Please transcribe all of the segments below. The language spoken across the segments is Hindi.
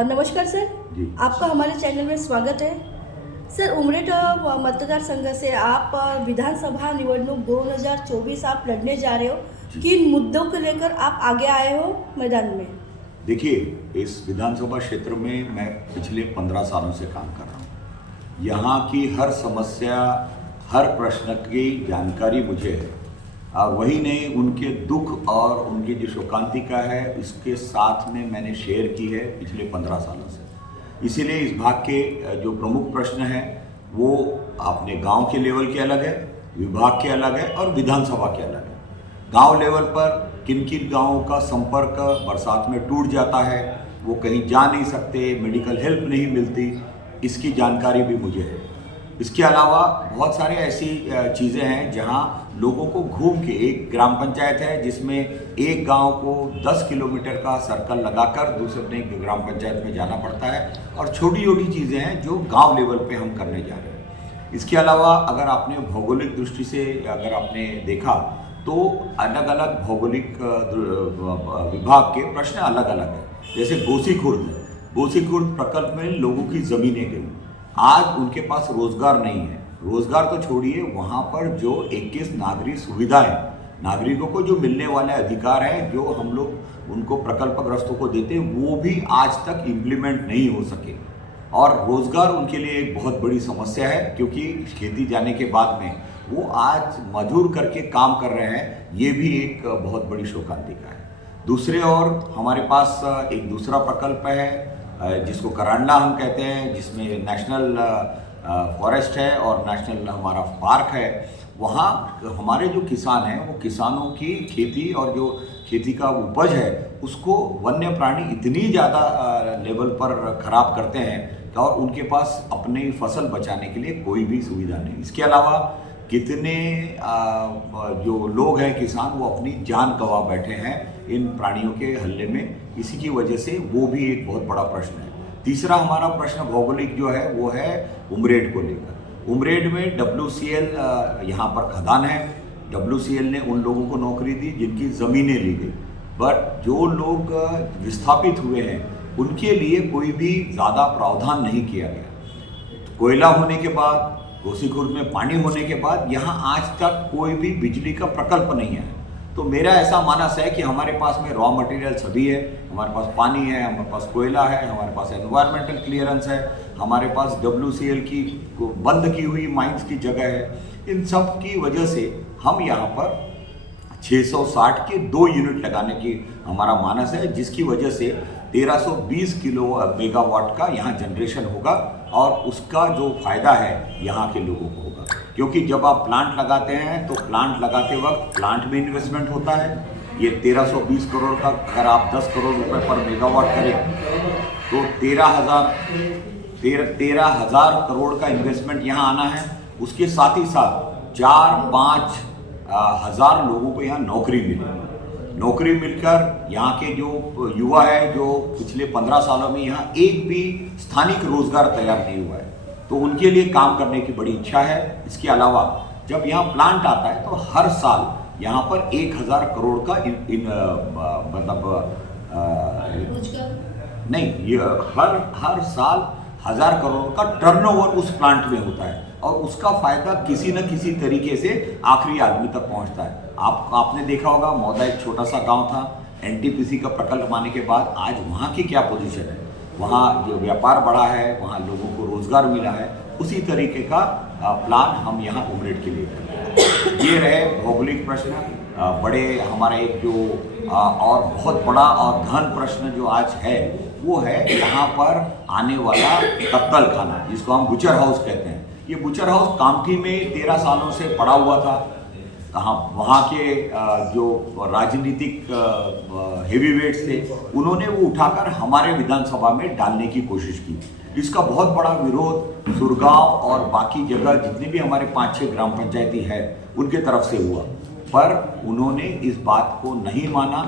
नमस्कार सर जी। आपका हमारे चैनल में स्वागत है। सर उमरेठ मतदार संघ से आप विधानसभा निवडणूक 2024 आप लड़ने जा रहे हो। जी। किन मुद्दों को लेकर आप आगे आए हो मैदान में? देखिए, इस विधानसभा क्षेत्र में मैं पिछले 15 सालों से काम कर रहा हूँ। यहाँ की हर समस्या, हर प्रश्न की जानकारी मुझे है और वही नहीं, उनके दुख और उनकी जो शोकांतिका है इसके साथ में मैंने शेयर की है पिछले 15 सालों से। इसीलिए इस भाग के जो प्रमुख प्रश्न हैं वो अपने गांव के लेवल के अलग है, विभाग के अलग है और विधानसभा के अलग है। गांव लेवल पर किन किन गाँवों का संपर्क बरसात में टूट जाता है, वो कहीं जा नहीं सकते, मेडिकल हेल्प नहीं मिलती, इसकी जानकारी भी मुझे है। इसके अलावा बहुत सारे ऐसी चीज़ें हैं जहां लोगों को घूम के, एक ग्राम पंचायत है जिसमें एक गांव को 10 किलोमीटर का सर्कल लगाकर दूसरे ग्राम पंचायत में जाना पड़ता है और छोटी छोटी चीज़ें हैं जो गांव लेवल पे हम करने जा रहे हैं। इसके अलावा अगर आपने भौगोलिक दृष्टि से अगर आपने देखा तो अलग अलग भौगोलिक विभाग के प्रश्न अलग अलग हैं। जैसे गोसी खुर्द प्रकल्प में लोगों की ज़मीनें गई, आज उनके पास रोजगार नहीं है। रोजगार तो छोड़िए, वहाँ पर जो 21 नागरिक सुविधाएं, नागरिकों को जो मिलने वाले अधिकार हैं जो हम लोग उनको प्रकल्पग्रस्तों को देते हैं, वो भी आज तक इम्प्लीमेंट नहीं हो सके और रोजगार उनके लिए एक बहुत बड़ी समस्या है, क्योंकि खेती जाने के बाद में वो आज मजदूर करके काम कर रहे हैं। ये भी एक बहुत बड़ी शोकांतिका है। दूसरे ओर हमारे पास एक दूसरा प्रकल्प है जिसको करांडा हम कहते हैं, जिसमें नेशनल फॉरेस्ट है और नेशनल हमारा पार्क है। वहाँ हमारे जो किसान हैं वो किसानों की खेती और जो खेती का उपज है उसको वन्य प्राणी इतनी ज़्यादा लेवल पर ख़राब करते हैं और उनके पास अपनी फसल बचाने के लिए कोई भी सुविधा नहीं। इसके अलावा कितने जो लोग हैं किसान, वो अपनी जान गंवा बैठे हैं इन प्राणियों के हल्ले में। इसी की वजह से वो भी एक बहुत बड़ा प्रश्न है। तीसरा हमारा प्रश्न भौगोलिक जो है वो है उमरेठ को लेकर। उमरेठ में WCL यहाँ पर खदान है। WCL ने उन लोगों को नौकरी दी जिनकी ज़मीनें ली गई, बट जो लोग विस्थापित हुए हैं उनके लिए कोई भी ज़्यादा प्रावधान नहीं किया गया। कोयला होने के बाद, गोसी खुर्द में पानी होने के बाद यहाँ आज तक कोई भी बिजली का प्रकल्प नहीं है। तो मेरा ऐसा मानस है कि हमारे पास में रॉ मटेरियल सभी है, हमारे पास पानी है, हमारे पास कोयला है, हमारे पास एनवायरमेंटल क्लियरेंस है, हमारे पास WCL की बंद की हुई माइंस की जगह है। इन सब की वजह से हम यहाँ पर 660 के 2 यूनिट लगाने की हमारा मानस है, जिसकी वजह से 1320 किलो मेगावाट का यहाँ जनरेशन होगा और उसका जो फायदा है यहाँ के लोगों को होगा। क्योंकि जब आप प्लांट लगाते हैं तो प्लांट लगाते वक्त प्लांट में इन्वेस्टमेंट होता है। ये 1320 करोड़ का अगर आप 10 करोड़ रुपए पर मेगावाट करें तो 13,000 करोड़ का इन्वेस्टमेंट यहाँ आना है। उसके साथ ही साथ 4-5 हज़ार लोगों को यहाँ नौकरी मिलेगी। नौकरी मिलकर यहाँ के जो युवा है, जो पिछले 15 सालों में यहाँ एक भी स्थानिक रोजगार तैयार नहीं हुआ है, तो उनके लिए काम करने की बड़ी इच्छा है। इसके अलावा जब यहाँ प्लांट आता है तो हर साल यहाँ पर 1000 करोड़ का ये हर साल 1000 करोड़ का टर्नओवर उस प्लांट में होता है और उसका फायदा किसी न किसी तरीके से आखिरी आदमी तक पहुंचता है। आपने देखा होगा, मौदा एक छोटा सा गांव था, NTPC का प्रकल्प आने के बाद आज वहाँ की क्या पोजीशन है, वहाँ जो व्यापार बढ़ा है, वहाँ लोगों को रोजगार मिला है। उसी तरीके का प्लान हम यहाँ उमरेठ के लिए करते हैं। ये रहे भौगोलिक प्रश्न। बड़े हमारा एक जो और बहुत बड़ा और गहन प्रश्न जो आज है वो है यहाँ पर आने वाला कत्तल खाना, जिसको हम बुचर हाउस कहते हैं। ये बुचर हाउस कामठी में 13 सालों से पड़ा हुआ था। वहाँ के जो राजनीतिक हेवीवेट्स थे उन्होंने वो उठाकर हमारे विधानसभा में डालने की कोशिश की। इसका बहुत बड़ा विरोध सुरगांव और बाकी जगह जितनी भी हमारे 5-6 ग्राम पंचायती है उनके तरफ से हुआ, पर उन्होंने इस बात को नहीं माना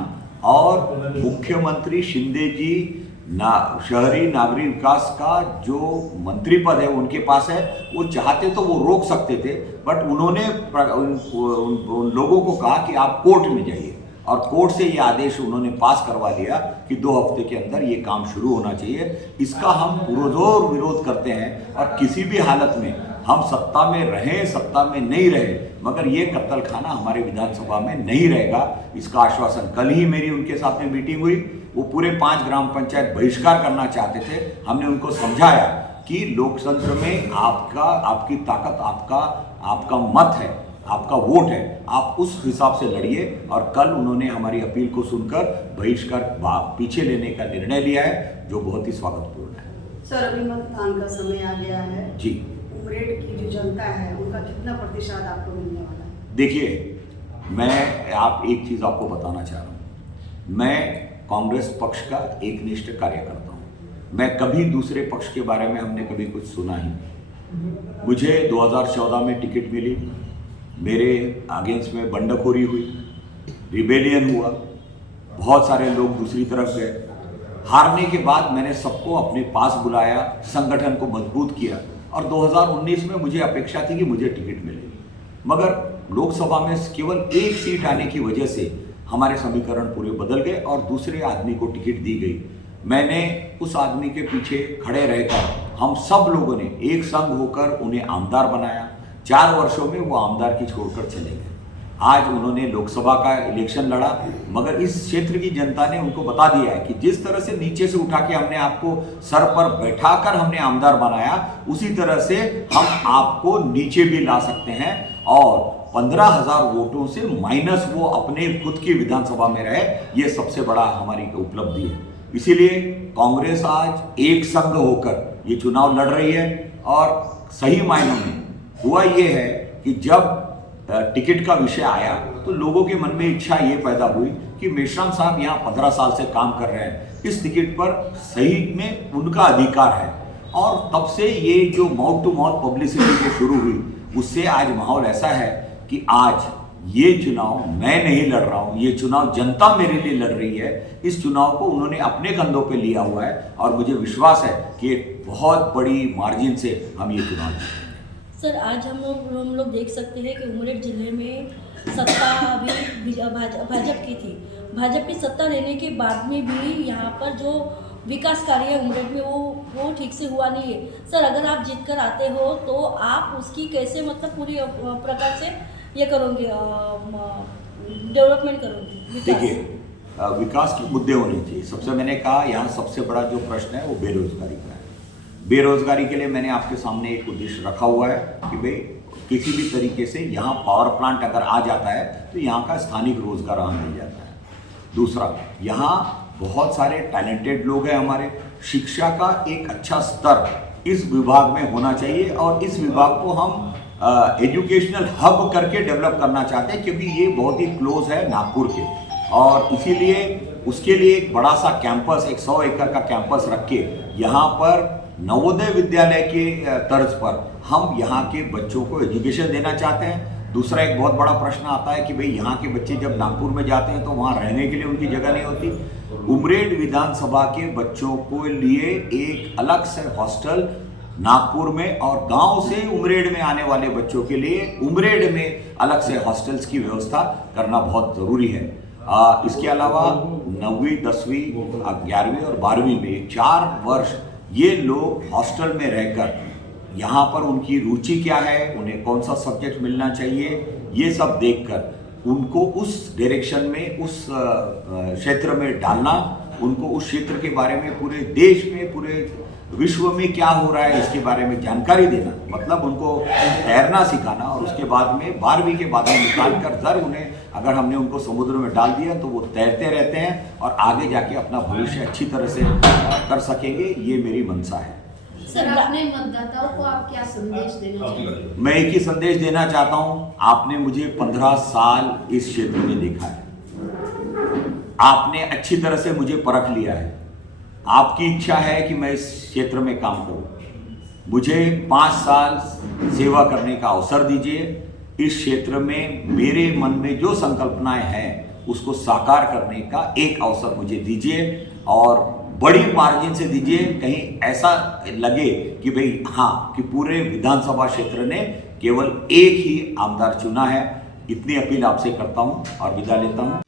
और मुख्यमंत्री शिंदे जी शहरी नागरिक विकास का जो मंत्री पद है उनके पास है, वो चाहते तो वो रोक सकते थे, बट उन्होंने उन लोगों को कहा कि आप कोर्ट में जाइए। और कोर्ट से ये आदेश उन्होंने पास करवा लिया कि 2 हफ्ते के अंदर ये काम शुरू होना चाहिए। इसका हम पुरजोर विरोध करते हैं और किसी भी हालत में हम सत्ता में रहें सत्ता में नहीं रहे मगर ये कत्ल खाना हमारे विधानसभा में नहीं रहेगा, इसका आश्वासन। कल ही मेरी उनके साथ में मीटिंग हुई, वो पूरे 5 ग्राम पंचायत बहिष्कार करना चाहते थे। हमने उनको समझाया कि लोकतंत्र में आपकी ताकत आपका मत है, आपका वोट है, आप उस हिसाब से लड़िए। और कल उन्होंने हमारी अपील को सुनकर बहिष्कार पीछे लेने का निर्णय लिया है, जो बहुत ही स्वागतपूर्ण है। सर, अभी मतदान का समय आ गया है जी। उमरेड की जो जनता है उनका कितना प्रतिशत आपको मिलने वाला है? देखिए, मैं एक चीज़ आपको बताना चाह रहा हूँ। मैं कांग्रेस पक्ष का एकनिष्ठ कार्यकर्ता हूँ। मैं कभी दूसरे पक्ष के बारे में हमने कभी कुछ सुना ही नहीं। मुझे 2014 में टिकट मिली, मेरे अगेंस्ट में बंडखोरी हुई, रिबेलियन हुआ, बहुत सारे लोग दूसरी तरफ गए। हारने के बाद मैंने सबको अपने पास बुलाया, संगठन को मजबूत किया और 2019 में मुझे अपेक्षा थी कि मुझे टिकट मिले, मगर लोकसभा में केवल 1 सीट आने की वजह से हमारे समीकरण पूरे बदल गए और दूसरे आदमी को टिकट दी गई। मैंने उस आदमी के पीछे खड़े रहकर हम सब लोगों ने एक संग होकर उन्हें आमदार बनाया। 4 वर्षों में वो आमदार की छोड़कर चले गए। आज उन्होंने लोकसभा का इलेक्शन लड़ा, मगर इस क्षेत्र की जनता ने उनको बता दिया है कि जिस तरह से नीचे से उठा के हमने आपको सर पर बैठाकर हमने आमदार बनाया, उसी तरह से हम आपको नीचे भी ला सकते हैं। और 15,000 वोटों से माइनस वो अपने खुद की विधानसभा में रहे, ये सबसे बड़ा हमारी उपलब्धि है। इसीलिए कांग्रेस आज एक संघ होकर ये चुनाव लड़ रही है। और सही मायनों में हुआ ये है कि जब टिकट का विषय आया तो लोगों के मन में इच्छा ये पैदा हुई कि मेश्राम साहब यहाँ 15 साल से काम कर रहे हैं, इस टिकट पर सही में उनका अधिकार है। और तब से ये जो माउथ टू माउथ पब्लिसिटी जो शुरू हुई, उससे आज माहौल ऐसा है कि आज ये चुनाव मैं नहीं लड़ रहा हूँ, ये चुनाव जनता मेरे लिए लड़ रही है। इस चुनाव को उन्होंने अपने कंधों पे लिया हुआ है और मुझे विश्वास है कि एक बहुत बड़ी मार्जिन से हम ये चुनाव जीतेंगे। सर, आज हम लोग देख सकते हैं कि उमरेड जिले में सत्ता अभी भाजपा की थी। भाजपा की सत्ता लेने के बाद में भी यहाँ पर जो विकास कार्य है उमरेड में वो ठीक से हुआ नहीं है। सर, अगर आप जीत कर आते हो तो आप उसकी कैसे मतलब पूरी प्रकार से ये करोगे, डेवलपमेंट करोगे? देखिए, विकास के मुद्दे होने चाहिए। सबसे मैंने कहा यहाँ सबसे बड़ा जो प्रश्न है वो बेरोजगारी का है। बेरोजगारी के लिए मैंने आपके सामने एक उद्देश्य रखा हुआ है कि भाई किसी भी तरीके से यहाँ पावर प्लांट अगर आ जाता है तो यहाँ का स्थानिक रोजगार हमें मिल जाता है। दूसरा, यहाँ बहुत सारे टैलेंटेड लोग हैं हमारे। शिक्षा का एक अच्छा स्तर इस विभाग में होना चाहिए और इस विभाग को हम एजुकेशनल हब करके डेवलप करना चाहते हैं, क्योंकि ये बहुत ही क्लोज है नागपुर के। और इसीलिए उसके लिए एक बड़ा सा कैंपस, एक 100 एकड़ का कैंपस रख के यहाँ पर नवोदय विद्यालय के तर्ज पर हम यहाँ के बच्चों को एजुकेशन देना चाहते हैं। दूसरा एक बहुत बड़ा प्रश्न आता है कि भाई यहाँ के बच्चे जब नागपुर में जाते हैं तो वहाँ रहने के लिए उनकी जगह नहीं होती। उमरेड विधानसभा के बच्चों को लिए एक अलग से हॉस्टल नागपुर में और गांव से उमरेड में आने वाले बच्चों के लिए उमरेड में अलग से हॉस्टल्स की व्यवस्था करना बहुत ज़रूरी है। इसके अलावा 9वीं 10वीं 11वीं और 12वीं में 4 वर्ष ये लोग हॉस्टल में रहकर यहाँ पर उनकी रुचि क्या है, उन्हें कौन सा सब्जेक्ट मिलना चाहिए, ये सब देखकर उनको उस डायरेक्शन में, उस क्षेत्र में डालना, उनको उस क्षेत्र के बारे में पूरे देश में, पूरे विश्व में क्या हो रहा है इसके बारे में जानकारी देना, मतलब उनको तैरना सिखाना। और उसके बाद में 12वीं के बाद में निकाल कर जर उन्हें अगर हमने उनको समुद्र में डाल दिया तो वो तैरते रहते हैं और आगे जाके अपना भविष्य अच्छी तरह से कर सकेंगे। ये मेरी मंशा है। सर, अपने मतदाताओं को आप क्या संदेश देना चाहते? मैं एक ही संदेश देना चाहता हूँ, आपने मुझे 15 साल इस क्षेत्र में देखा है, आपने अच्छी तरह से मुझे परख लिया है। आपकी इच्छा है कि मैं इस क्षेत्र में काम करूं। मुझे 5 साल सेवा करने का अवसर दीजिए। इस क्षेत्र में मेरे मन में जो संकल्पनाएं हैं उसको साकार करने का एक अवसर मुझे दीजिए और बड़ी मार्जिन से दीजिए। कहीं ऐसा लगे कि भाई हाँ, कि पूरे विधानसभा क्षेत्र ने केवल एक ही आमदार चुना है। इतनी अपील आपसे करता हूं और विदा लेता हूं।